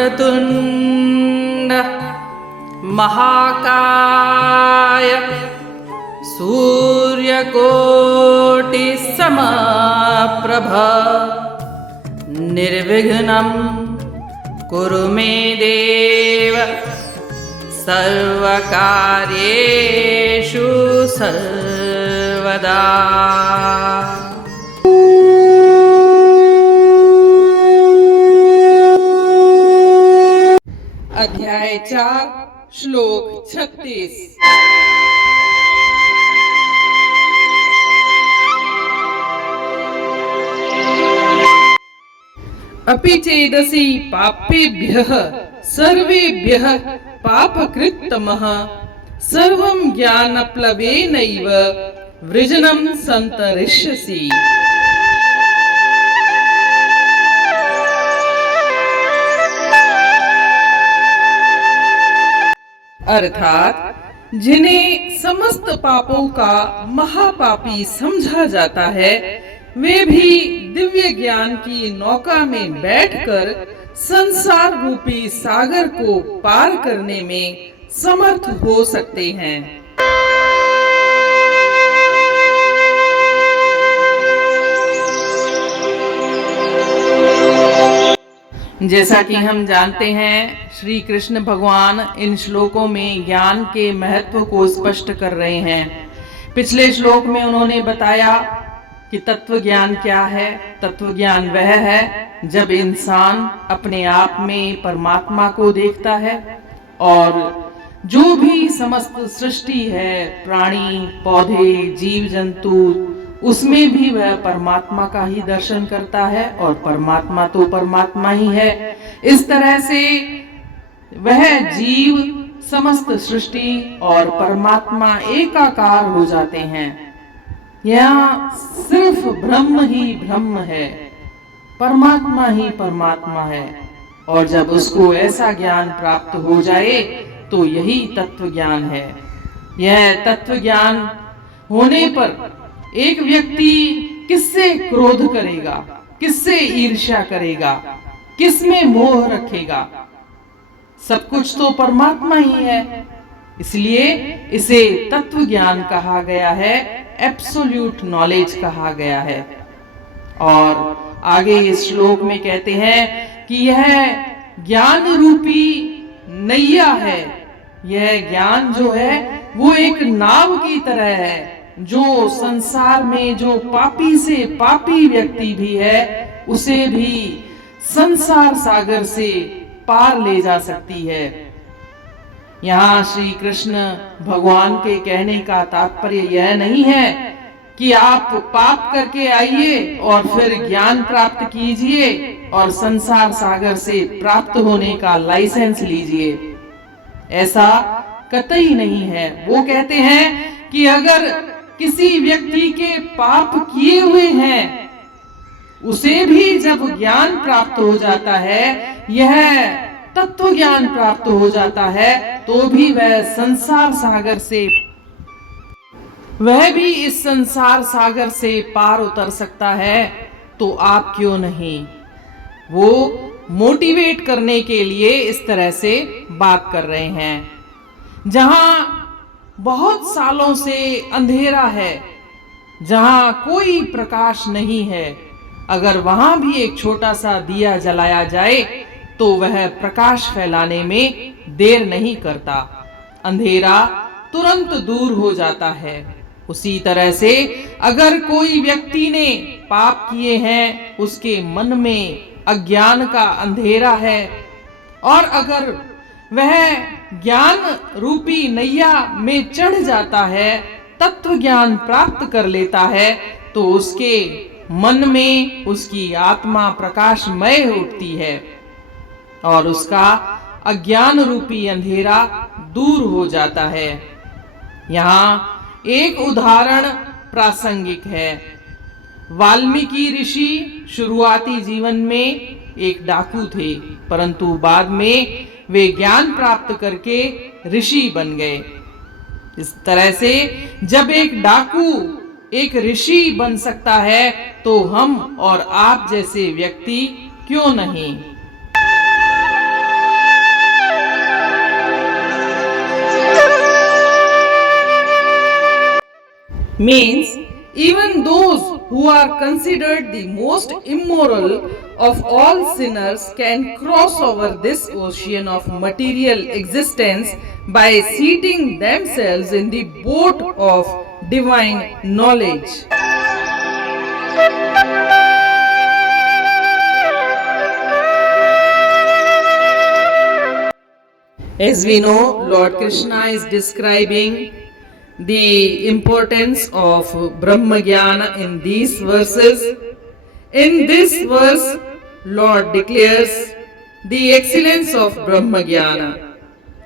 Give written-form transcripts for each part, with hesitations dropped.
वक्रतुण्ड महाकाय सूर्यकोटिसमप्रभ निर्विघ्नं कुरु मे देव सर्वकार्येषु सर्वदा। अध्याय 4 श्लोक 36। अपि चेदसि पापेभ्यः सर्वेभ्यः पापकृत्तमः सर्वं ज्ञानप्लवेनैव वृजनं सन्तरिष्यसि। अर्थात जिन्हें समस्त पापों का महापापी समझा जाता है वे भी दिव्य ज्ञान की नौका में बैठकर संसार रूपी सागर को पार करने में समर्थ हो सकते हैं। जैसा कि हम जानते हैं, श्री कृष्ण भगवान इन श्लोकों में ज्ञान के महत्व को स्पष्ट कर रहे हैं। पिछले श्लोक में उन्होंने बताया कि तत्व ज्ञान क्या है। तत्व ज्ञान वह है जब इंसान अपने आप में परमात्मा को देखता है और जो भी समस्त सृष्टि है, प्राणी, पौधे, जीव जंतु, उसमें भी वह परमात्मा का ही दर्शन करता है और परमात्मा तो परमात्मा ही है। इस तरह से वह जीव, समस्त सृष्टि और परमात्मा एकाकार हो जाते हैं। यहाँ सिर्फ ब्रह्म ही ब्रह्म है, परमात्मा ही परमात्मा है। और जब उसको ऐसा ज्ञान प्राप्त हो जाए तो यही तत्व ज्ञान है। यह तत्व ज्ञान होने पर एक व्यक्ति किससे क्रोध करेगा, किससे ईर्ष्या करेगा, किसमें मोह रखेगा? सब कुछ तो परमात्मा ही है। इसलिए इसे तत्व ज्ञान कहा गया है, एब्सोल्यूट नॉलेज कहा गया है। और आगे इस श्लोक में कहते हैं कि यह ज्ञान रूपी नैया है। यह ज्ञान जो है वो एक नाव की तरह है जो संसार में जो पापी से पापी व्यक्ति भी है उसे भी संसार सागर से पार ले जा सकती है। यहाँ श्री कृष्ण भगवान के कहने का तात्पर्य यह नहीं है कि आप पाप करके आइए और फिर ज्ञान प्राप्त कीजिए और संसार सागर से प्राप्त होने का लाइसेंस लीजिए। ऐसा कतई नहीं है। वो कहते हैं कि अगर किसी व्यक्ति के पाप किए हुए हैं उसे भी जब ज्ञान प्राप्त हो जाता है, यह तत्व ज्ञान प्राप्त हो जाता है, तो भी वह संसार सागर से वह भी इस संसार सागर से पार उतर सकता है। तो आप क्यों नहीं? वो मोटिवेट करने के लिए इस तरह से बात कर रहे हैं। जहां बहुत सालों से अंधेरा है, जहां कोई प्रकाश नहीं है, अगर वहां भी एक छोटा सा दिया जलाया जाए तो वह प्रकाश फैलाने में देर नहीं करता, अंधेरा तुरंत दूर हो जाता है। उसी तरह से अगर कोई व्यक्ति ने पाप किए हैं, उसके मन में अज्ञान का अंधेरा है और अगर वह ज्ञान रूपी नैया में चढ़ जाता है, तत्व ज्ञान प्राप्त कर लेता है, तो उसके मन में उसकी आत्मा प्रकाशमय उठती है और उसका अज्ञान रूपी अंधेरा दूर हो जाता है। यहाँ एक उदाहरण प्रासंगिक है। वाल्मीकि ऋषि शुरुआती जीवन में एक डाकू थे, परंतु बाद में वे ज्ञान प्राप्त करके ऋषि बन गए। इस तरह से जब एक डाकू एक ऋषि बन सकता है तो हम और आप जैसे व्यक्ति क्यों नहीं? means even those who are considered the most immoral of all sinners can cross over this ocean of material existence by seating themselves in the boat of divine knowledge. As we know, Lord Krishna is describing the importance of Brahma Jnana in these verses. In this verse, Lord declares the excellence of Brahma Jnana.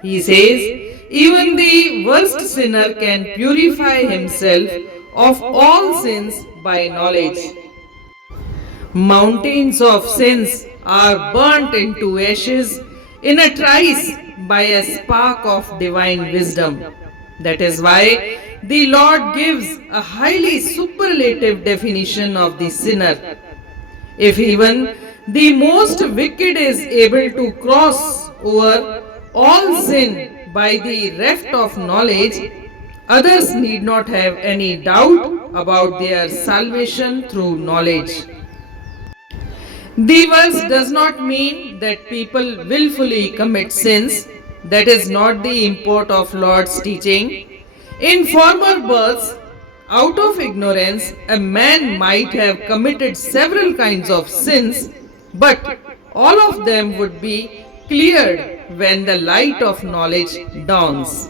He says, even the worst sinner can purify himself of all sins by knowledge. Mountains of sins are burnt into ashes in a trice by a spark of divine wisdom. That is why the Lord gives a highly superlative definition of the sinner. If even the most wicked is able to cross over all sin by the reft of knowledge, others need not have any doubt about their salvation through knowledge. The verse does not mean that people willfully commit sins. That is not the import of Lord's teaching. In former births, out of ignorance, a man might have committed several kinds of sins, but all of them would be cleared when the light of knowledge dawns.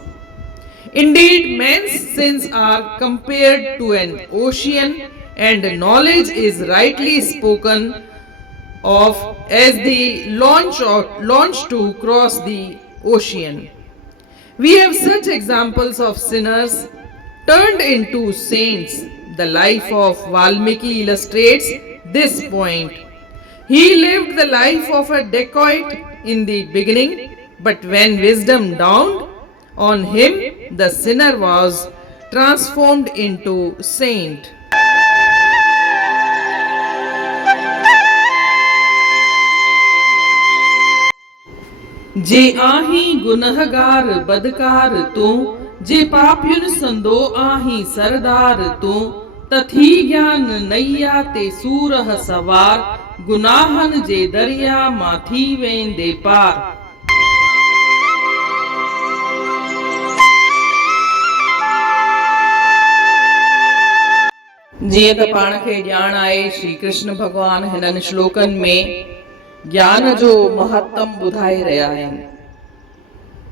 Indeed, man's sins are compared to an ocean, and knowledge is rightly spoken of as the launch to cross the ocean. We have such examples of sinners turned into saints. The life of Valmiki illustrates this point. He lived the life of a dacoit in the beginning, but when wisdom dawned on him, the sinner was transformed into saint. जे आही गुनहगार बदकार तू, जे पापियुन संदो आही सरदार तू, तथी ज्ञान नैया ते सूरह सवार, गुनाहन जे दरिया माथी वेंदे पार। जीअं त पाण खे ॼाण आहे, श्री कृष्ण भगवान हिननि श्लोकनि में ज्ञान जो महत्तम ॿुधाए रहिया आहिनि।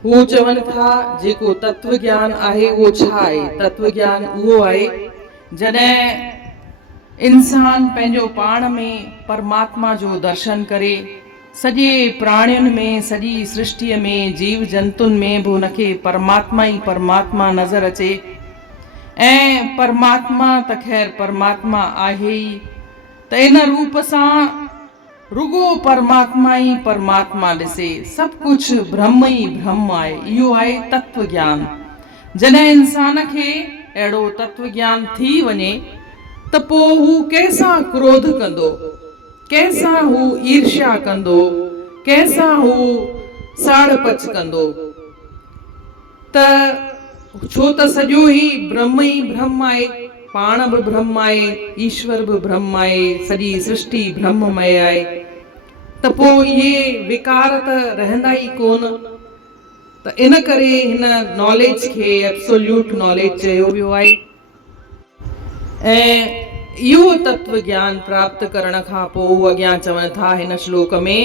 हू चवनि था जेको तत्व ज्ञान आहे उहो छा आहे? तत्व ज्ञान उहो आहे जॾहिं इंसान पंहिंजो पाण में परमात्मा जो दर्शन करे, सॼे प्राणियुनि में, सॼी सृष्टिअ में, जीव जंतुनि में बि हुनखे परमात्मा ई परमात्मा नज़र अचे। ऐं परमात्मा त ख़ैर परमात्मा आहे ई, त इन रूप सां रुगो परमात्मा ई परमात्मा ॾिसे, सभु कुझु ब्रह्म ई ब्रह्म आहे। इहो आहे तत्व ज्ञान। जॾहिं इंसान खे अहिड़ो तत्व ज्ञान थी वञे त पोइ हू कंहिंसां क्रोध कंदो, कंहिंसां हू ईर्ष्या कंदो, कंहिंसां हू साड़ पच कंदो, त छो त सॼो ई ब्रह्म आहे। पाण बि ब्रह्म आहे, ईश्वर बि ब्रह्म आहे, सॼी सृष्टि ब्रह्ममय आहे, त पोइ इहे विकार त रहंदा ई कोन। त इन करे हिन नॉलेज खे एब्सोल्यूट नॉलेज चयो वियो आहे। ऐं इहो तत्व ज्ञान प्राप्त करण खां पोइ अॻियां चवनि था हिन श्लोक में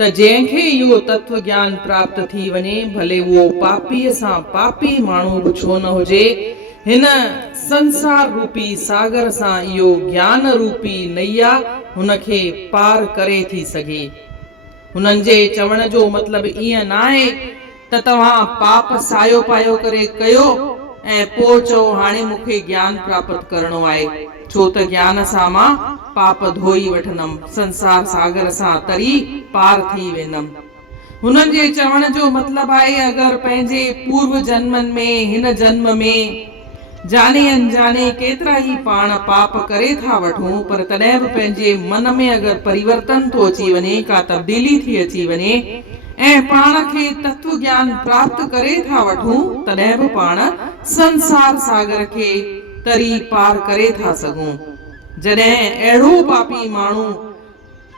त जंहिंखे इहो तत्व ज्ञान प्राप्त थी वञे, भले उहो पापीअ सां पापी माण्हू बि छो न हुजे, हिन संसार रूपी सागर सां इहो ज्ञान रूपी नैया हुनखे पार करे थी सघे। हुननि जे चवण जो मतिलबु ईअं न आहे त तव्हां पाप सायो पायो करे कयो ऐं पोइ चओ हाणे मूंखे ज्ञान प्राप्त करणो आहे, छो त ज्ञान सां मां पाप धोई वठंदमि, संसार सागर सां तरी पार थी वेंदमि। हुननि जे चवण जो मतिलबु आहे अगरि पंहिंजे पूर्व जन्मनि में, हिन जन्म में जाने अनजाने केतिरा ई पाण पाप करे था वठूं, पर तॾहिं बि पंहिंजे मन में अगरि परिवर्तन थो अची वञे, का तब्दीली थी अची वञे ऐं पाण खे तत्व ज्ञान प्राप्त करे था वठूं, तॾहिं बि पाण संसार सागर खे तरी पार करे था सघूं। जॾहिं अहिड़ो पापी माण्हू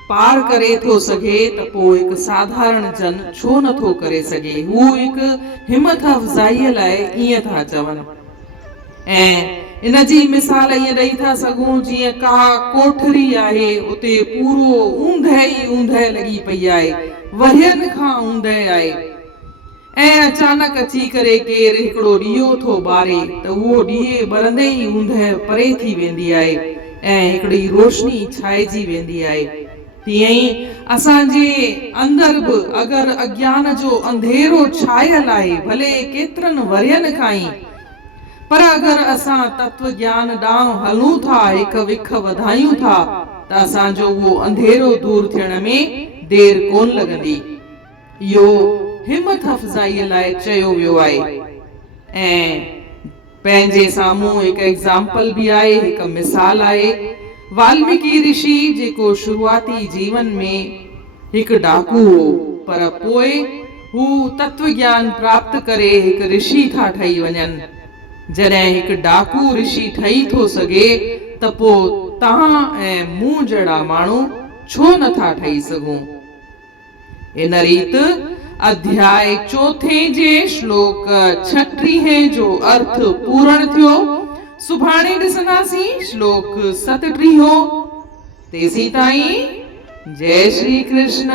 पार करे थो सघे त पोइ हिकु साधारण जन छो नथो करे सघे। हू हिकु हिमत अफ़ज़ाईअ लाइ ईअं था चवनि। ऐं इन जी मिसाल ईअं ॾेई था सघूं जीअं का कोठरी आहे, उते पूरो ऊंदहि ई ऊंदहि लॻी पई आहे, वरियनि खां ऊंदहि आहे, ऐं अचानक अची करे केरु हिकिड़ो ॾीओ थो ॿारे त उहो ॾीए ॿरंदे ई ऊंदहि परे थी वेंदी आहे ऐं हिकिड़ी रोशनी छाइजी वेंदी आहे। तीअं ई असांजे अंदरि बि अगरि अज्ञान जो अंधेरो छायल आहे, भले केतिरनि वरियनि खां ई, पर अगरि असां तत्व ज्ञान ॾांहुं हलूं था, हिकु विख वधायूं था, त असांजो उहो अंधेरो दूर थियण में देर कोन लॻंदी। इहो हिमत अफ़ज़ाईअ लाइ चयो वियो आहे। ऐं पंहिंजे साम्हूं हिकु एग्ज़ाम्पल बि आहे, हिकु मिसाल आहे। वाल्मीकि ऋषि जेको शुरूआती जीवन में हिकु डाकू हो, पर पोइ हू तत्व ज्ञान प्राप्त करे हिकु ऋषि था ठही वञनि। जॾहिं हिकु डाकू ऋषि ठही थो सघे त पोइ तव्हां ऐं मूं जहिड़ा माण्हू छो नथा ठही सघूं। इन रीति अध्याय 4 जे श्लोक 36 जो अर्थ पूर्ण थियो। सुभाणे ॾिसंदासीं श्लोक 37। तेसीं ताईं जय श्री कृष्ण।